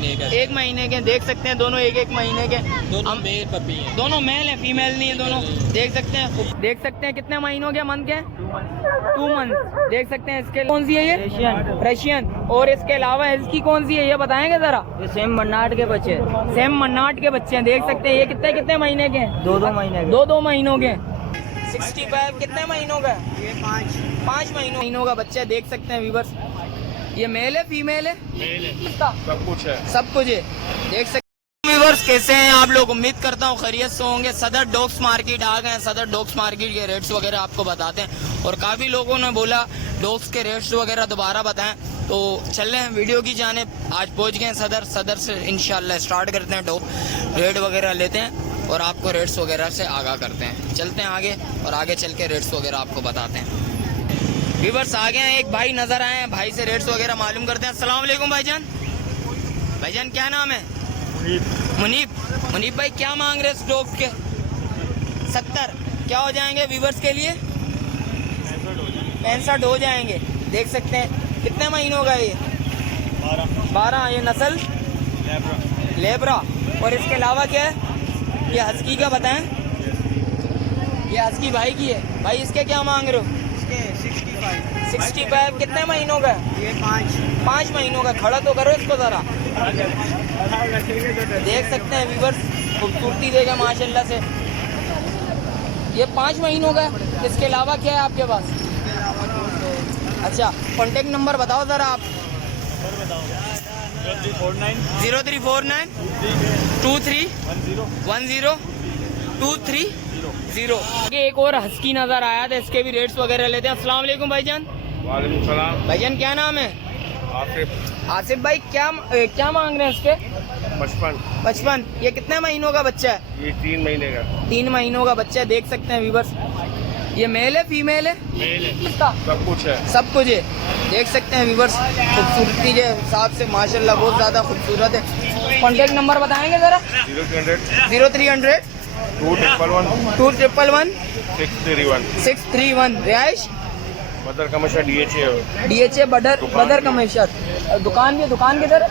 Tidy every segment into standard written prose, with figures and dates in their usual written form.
महीने का। 1 महीने के, देख सकते हैं दोनों 1-1 महीने के। दोनों मेल पपी हैं। दोनों मेल हैं, फीमेल नहीं है दोनों। देख सकते हैं कितने महीनों के, मंथ के 2 मंथ। देख सकते हैं इसके कौन सी है ये रशियन। और इसके अलावा इसकी कौन सी है ये बताएंगे जरा। ये सेम मन्नाट के बच्चे, सेम मन्नाट के बच्चे हैं। देख सकते हैं ये कितने महीने के हैं। 2-2 महीने के। 2-2 महीनों के। 65 कितने महीनों का। ये 5 महीनों का बच्चा है। देख सकते हैं व्यूअर्स, ये मेल है फीमेल है। मेल है, इसका सब कुछ है। सब कुछ है। देख सकते हैं व्यूअर्स कैसे हैं आप लोग। उम्मीद करता हूँ खैरियत से होंगे। सदर डॉग्स मार्केट आ गए हैं। सदर डॉग्स मार्केट के रेट्स वगैरह आपको बताते हैं। और काफी लोगों ने बोला डॉग्स के रेट्स वगैरह दोबारा बताएं, तो चल रहे हैं वीडियो की जानिब। आज पहुंच गए सदर से इंशाल्लाह स्टार्ट करते हैं। डॉग रेट वगैरह लेते हैं और आपको रेट्स वगैरह से आगाह करते हैं। चलते हैं आगे और आगे चल के रेट्स वगैरह आपको बताते हैं। व्यूअर्स आ गए हैं, एक भाई नजर आए हैं, भाई से रेट्स वगैरह मालूम करते हैं। अस्सलाम वालेकुम भाईजान। भाईजान क्या नाम है। मुनीब भाई क्या मांग रहे हैं इस डॉग के। 70 क्या हो जाएंगे व्यूअर्स के लिए। 65 हो जाएंगे। देख सकते हैं कितने महीनों का ये 12। ये नस्ल लेब्रा। और इसके अलावा क्या है ये हस्की का बताएं। ये हस्की भाई की है। भाई इसके क्या मांग रहे हो। 65 कितने महीनों का। ये 5 महीनों का। खड़ा तो करो इसको जरा। देख सकते हैं व्यूअर्स, खूबसूरती देगा माशाल्लाह से। ये 5 महीनों का है। इसके अलावा क्या है आपके पास। अच्छा कॉन्टेक्ट नंबर बताओ जरा आप। 0349 2310 23 आगे एक और हस्की नजर आया था, इसके भी रेट्स वगैरह लेते हैं। अस्सलाम वालेकुम भाईजान। वालेकुम सलाम। भाईजान क्या नाम है। आसिफ भाई क्या मांग रहे हैं इसके। 55। ये कितने महीनों का बच्चा है। ये 3 महीने का। 3 महीनों का बच्चा है। देख सकते हैं व्यूअर्स, ये मेल है फीमेल है। मेल है, इसका सब कुछ है। सब कुछ है। देख सकते हैं व्यूअर्स, खूबसूरती के हिसाब से माशाल्लाह बहुत ज्यादा खूबसूरत है। कॉन्टेक्ट नंबर बताएंगे जरा। 0300 211 631 रिहाइश बदर कमशा DHA बदर कमर्शर। दुकान किधर है।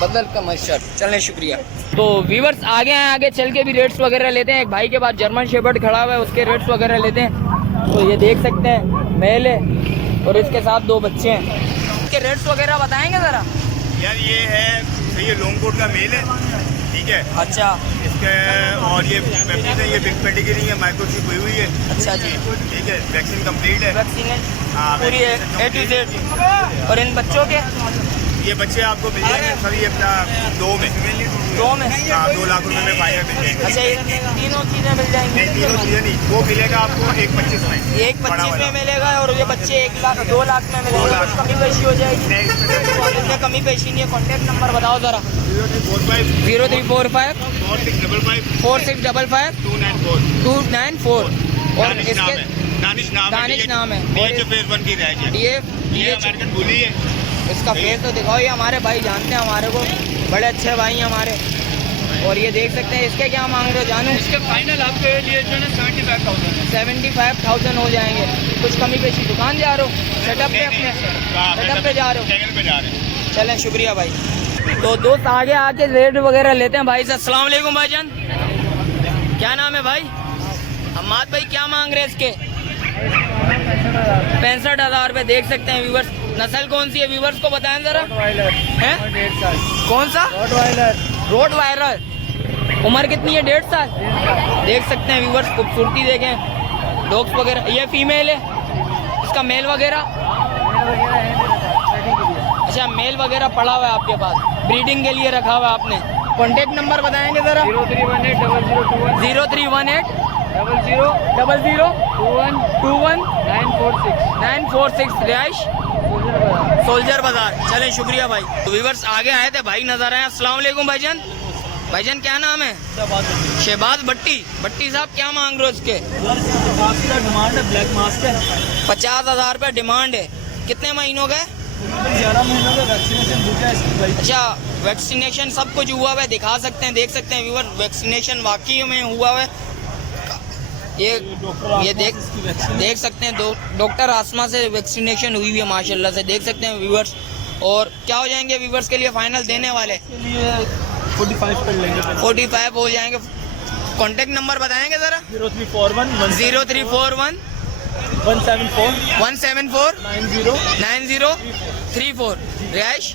बदर कमर्शर। चलें शुक्रिया। तो व्यूअर्स आगे हैं, आगे चल के भी रेट्स वगैरह लेते हैं। एक भाई के पास जर्मन शेपर्ड खड़ा हुआ है, उसके रेट्स वगैरह लेते हैं। तो ये देख सकते हैं मेल है और इसके साथ 2 बच्चे हैं। इसके रेट्स वगैरह बताएंगे जरा। यार ये है, ये लॉन्ग कोट का मेल है, ठीक है। अच्छा इसके और ये पेप्टिन है, ये बिग पेडिग्री है, माइक्रोचिप हुई हुई है। अच्छा जी, ठीक है। वैक्सीन कंप्लीट है। वैक्सीन हाँ, पूरी है A to Z। और इन बच्चों के ये बच्चे आपको मिल जाएंगे सर, ये अपना 2 में। हाँ, 2 लाख रुपए में फाइनल मिल जाएंगे। अच्छा ये तीनों चीजें मिल जाएंगी। नहीं, तीनों चीजें नहीं, वो मिलेगा आपको 1.25 में। 1.25 में मिलेगा और ये बच्चे 2 लाख में मिलेगा। कुछ कमी पेशी हो जाएगी। इसमें कमी पेशी नहीं है। कॉन्टेक्ट नंबर बताओ जरा। 0345 4655 294। और इसके दानिश नाम है। फेज 1 की रह ये अमेरिकन बुली है। इसका फेस तो दिखाओ। ये हमारे भाई जानते हैं हमारे को, बड़े अच्छे भाई हैं हमारे। और ये देख सकते हैं इसके क्या मांग रहे हो जानू। इसके फाइनल आपके लिए जो है 75,000 हो जाएंगे। कुछ कमी पेशी। दुकान जा रहे हो सेटअप पे, अपने सेटअप पे जा रहे हो। चलें शुक्रिया भाई। तो दोस्त आगे आके रेट वगैरह लेते हैं भाई से। अस्सलाम वालेकुम भाईजान। क्या नाम है भाई। अम्माद भाई क्या मांग रहे हैं इसके। 65,000 रुपये। देख सकते हैं व्यूवर्स, नस्ल कौन सी है व्यूवर्स को बताएं जरा। है कौन सा। Road viral. उम्र कितनी है। 1.5 साल। देख सकते हैं व्यूवर्स, खूबसूरती देखें। डॉग्स वगैरह ये फीमेल है। इसका मेल वगैरह। अच्छा मेल वगैरह पड़ा हुआ है आपके पास, ब्रीडिंग के लिए रखा हुआ है आपने। कॉन्टेक्ट नंबर बताएंगे जरा। 0318 00 21 946 रिहाइश सोल्जर बाजार। चलें शुक्रिया भाई। तो व्यूअर्स आगे आए थे, भाई नजर आए। अस्सलाम वालेकुम भाईजान। भाईजान क्या नाम है। शहबाज भट्टी साहब क्या मांग रहे हो इसके। डिमांड है, ब्लैक मास्क है। 50,000 रुपये डिमांड है। कितने महीनों का है। 11 महीनों का वैक्सीनेशन बुक है। अच्छा वैक्सीनेशन सब कुछ हुआ हुआ है, दिखा सकते हैं। देख सकते हैं व्यूअर, वैक्सीनेशन वाकई में हुआ हुआ है। ये देख सकते हैं डॉक्टर आसमा से वैक्सीनेशन हुई हुई है माशाल्लाह से। देख सकते हैं व्यूअर्स, और क्या हो जाएंगे व्यूवर्स के लिए फाइनल देने वाले? के लिए 45 कर लेंगे। 45 हो जाएंगे। कॉन्टेक्ट नंबर बताएंगे ज़रा? 0341 0341 174 174 90 9034। रिहाइश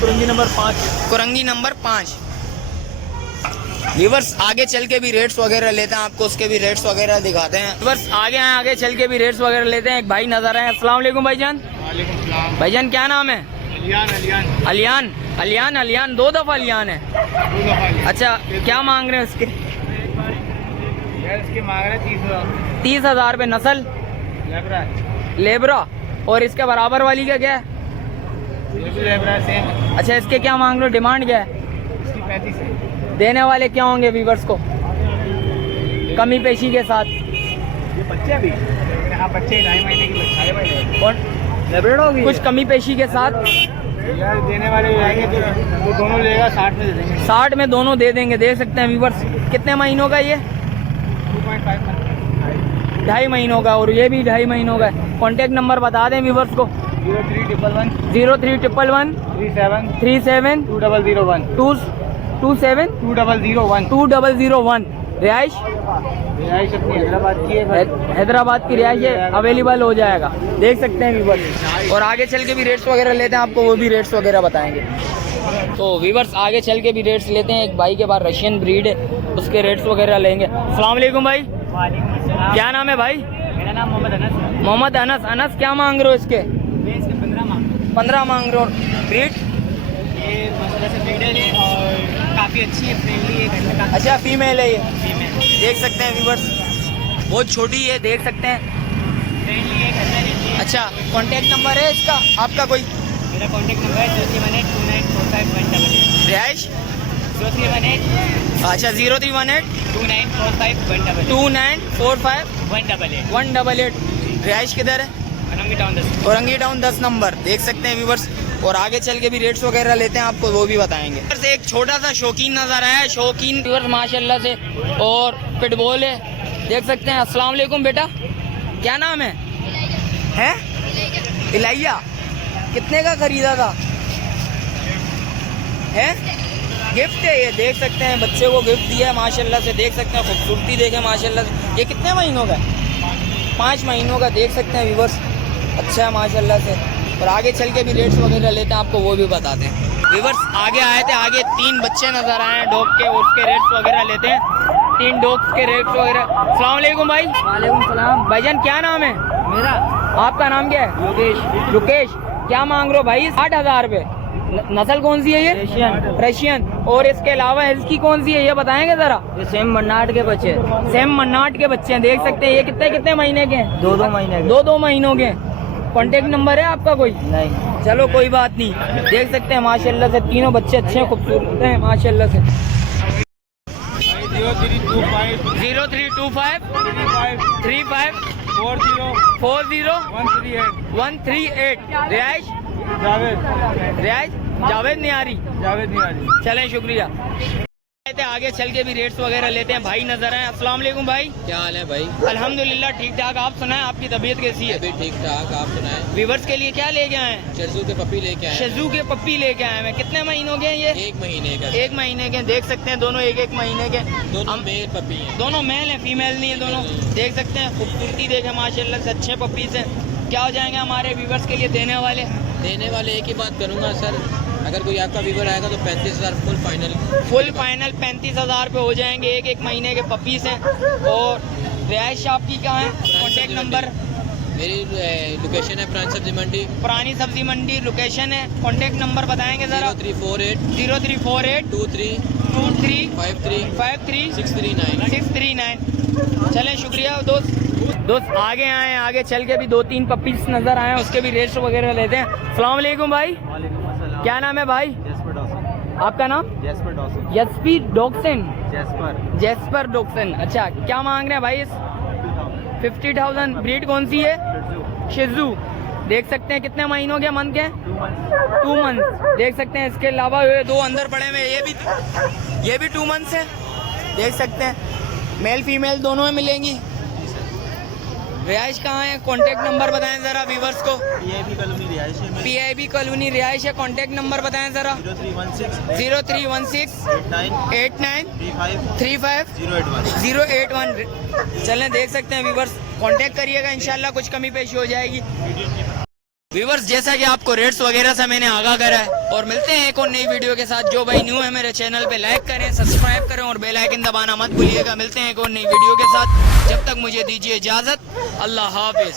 Korangi number 5। Korangi number 5। Viewers आगे चल के भी रेट्स वगैरह लेते हैं, आपको उसके भी रेट्स वगैरह दिखाते हैं। व्यूवर्स आगे चल के भी रेट्स वगैरह लेते हैं। एक भाई नजर आए। अस्सलाम वालेकुम भाईजान। वालेकुम सलाम। भाईजान क्या नाम है? अलियान 2 दफा अलियान है। अच्छा क्या मांग रहे हैं उसके? यार इसके मांग रहे 30,000 रुपये। नस्ल लेबरा। और इसके बराबर वाली का क्या है? सेम। अच्छा इसके क्या मांग रहे हो? डिमांड क्या है? इसकी 35 है। देने वाले क्या होंगे व्यूवर्स को कमी पेशी के साथ? ये बच्चे भी हाँ बच्चे 2.5 महीने की बच्चे कौन कुछ कमी पेशी के साथ? यार देने वाले आएंगे तो वो दोनों लेगा 60 में दे देंगे। 60 में दोनों दे देंगे। दे सकते हैं व्यूवर्स। कितने महीनों का ये? 2.5 2.5 महीनों का। और ये भी 2.5 महीनों का है। कॉन्टेक्ट नंबर बता दें व्यूवर्स को? 0311 0311 37 2001 27 2001। रिहाइश अपनी हैदराबाद की है। हैदराबाद की रिहाइश अवेलेबल हो जाएगा। देख सकते हैं व्यूवर्स। और आगे चल के भी रेट्स वगैरह लेते हैं, आपको वो भी रेट्स वगैरह बताएंगे। तो व्यूवर्स आगे चल के भी रेट्स लेते हैं। एक भाई के पास रशियन ब्रीड है, उसके रेट्स वगैरह लेंगे। अस्सलाम वालेकुम भाई। क्या नाम है भाई? मेरा नाम मोहम्मद अनस है। मोहम्मद अनस। अनस क्या मांग रहे हो इसके? मैं इसके 15 मांग रहे हो। ब्रीड ये मसला से ब्रीडर है और काफ़ी अच्छी है, फ्रेंडली है, घर में काफ़ी अच्छा फीमेल है ये। फीमेल देख सकते हैं व्यूवर्स, बहुत छोटी है, देख सकते हैं। फ्रेंडली है, घर में रहती है। अच्छा कॉन्टेक्ट नंबर है इसका आपका कोई? मेरा कॉन्टैक्ट नंबर है 03182945 रिहाइश 0318 अच्छा 0318 2945 2945 188। रिहाइश किधर है? Orangi town 10 number. देख सकते हैं व्यूवर्स। और आगे चल के भी रेट्स वगैरह लेते हैं, आपको वो भी बताएंगे। एक छोटा सा शौकीन नजर आया है। शौकीन व्यूवर्स माशाल्लाह से। और पिटबॉल है, देख सकते हैं। अस्सलाम वालेकुम बेटा, क्या नाम है? हैं इलाइया। कितने का खरीदा था? है गिफ्ट है ये। देख सकते हैं बच्चे को गिफ्ट दिया है माशाल्लाह से। देख सकते हैं खूबसूरती देखें माशाल्लाह से। ये कितने महीनों का है? 5 महीनों का। देख सकते हैं व्यूवर्स, अच्छा है माशाल्लाह से। और आगे चल के भी रेट्स वगैरह लेते हैं, आपको वो भी बताते हैं। व्यूवर्स आगे आए थे, आगे 3 बच्चे नजर आए हैं डॉग के, और उसके रेट्स वगैरह लेते हैं। 3 डॉग्स के रेट्स वगैरह। अस्सलाम वालेकुम भाई। वालेकुम सलाम। भाईजान क्या नाम है? मेरा आपका नाम क्या है? रुकेश। क्या मांग रहे हो भाई? 60,000 रुपये। नस्ल कौन सी है ये? रशियन। और इसके अलावा इसकी कौन सी है ये बताएंगे जरा? ये सेम मन्नाट के बच्चे, सेम मन्नाट के बच्चे हैं। देख सकते हैं। ये कितने महीने के हैं? 2 महीने के। 2 महीनों के। कॉन्टेक्ट नंबर है आपका कोई? नहीं। चलो कोई बात नहीं। देख सकते हैं माशाल्लाह से, तीनों बच्चे अच्छे हैं, खूबसूरत हैं माशाल्लाह से। 0325 35 40 138। रिहाइश जावेद नियारी। चलें शुक्रिया। आगे चल के भी रेट्स वगैरह लेते हैं। भाई नजर आए। अस्सलाम वालेकुम भाई। क्या हाल है भाई? अल्हम्दुलिल्लाह ठीक ठाक। आप सुनाएं, आपकी तबीयत कैसी है? अभी ठीक ठाक, आप सुनाएं। व्यूवर्स के लिए क्या लेके आए हैं? शजू के पपी लेके आए। शजू के पप्पी लेके आए हैं। कितने महीनों के हैं ये? 1 महीने का। 1 महीने के। देख सकते हैं दोनों 1 महीने के। दोनों मेल पपी हैं। दोनों मेल हैं, फीमेल नहीं है दोनों। देख सकते हैं खूबसूरती देखें माशाल्लाह से, अच्छे पपीज हैं। क्या हो जाएंगे हमारे व्यूवर्स के लिए देने वाले? देने वाले एक ही बात करूंगा सर, अगर कोई आपका व्यूवर आएगा तो 35,000 फुल फाइनल 35,000 पे हो जाएंगे। 1 महीने के पपीज हैं। और रिहाइश आपकी कहाँ है? Contact number? मेरी लोकेशन है पुरानी सब्जी मंडी। पुरानी सब्जी मंडी लोकेशन है। कॉन्टेक्ट नंबर बताएंगे जरा? 0348 23 53 639। चलें शुक्रिया दोस्त। आगे आए, आगे चल के भी 2-3 पपीज नजर आए, उसके भी रेट्स वगैरह लेते हैं। अस्सलाम वालेकुम भाई। क्या नाम है भाई? आपका नाम? यस्पी डॉक्सन। जेस्पर डॉक्सन। अच्छा क्या मांग रहे हैं भाई? 50,000। ब्रीड कौन सी है? शिजू। देख सकते हैं कितने महीनों के? मंथ के? 2 मंथ। देख सकते हैं। इसके अलावा ये 2 अंदर पड़े हुए, ये भी 2 मंथ्स है। देख सकते हैं मेल फीमेल दोनों में मिलेंगी। रिहाइश कहाँ है? कांटेक्ट नंबर बताएं जरा व्यूवर्स को। PIB कॉलोनी रिहाइश है PIB कॉलोनी रिहाइश है। कांटेक्ट नंबर बताएं जरा। 0316 89 35 081। चलें देख सकते हैं व्यूवर्स, कांटेक्ट करिएगा, इंशाल्लाह कुछ कमी पेशी हो जाएगी। व्यूवर्स जैसा कि आपको रेट्स वगैरह से मैंने आगाह करा है, और मिलते हैं एक और नई वीडियो के साथ। जो भाई न्यू है मेरे चैनल पे लाइक करें, सब्सक्राइब करें और बेल आइकन दबाना मत भूलिएगा। मिलते हैं एक और नई वीडियो के साथ, जब तक मुझे दीजिए इजाजत। अल्लाह हाफिज।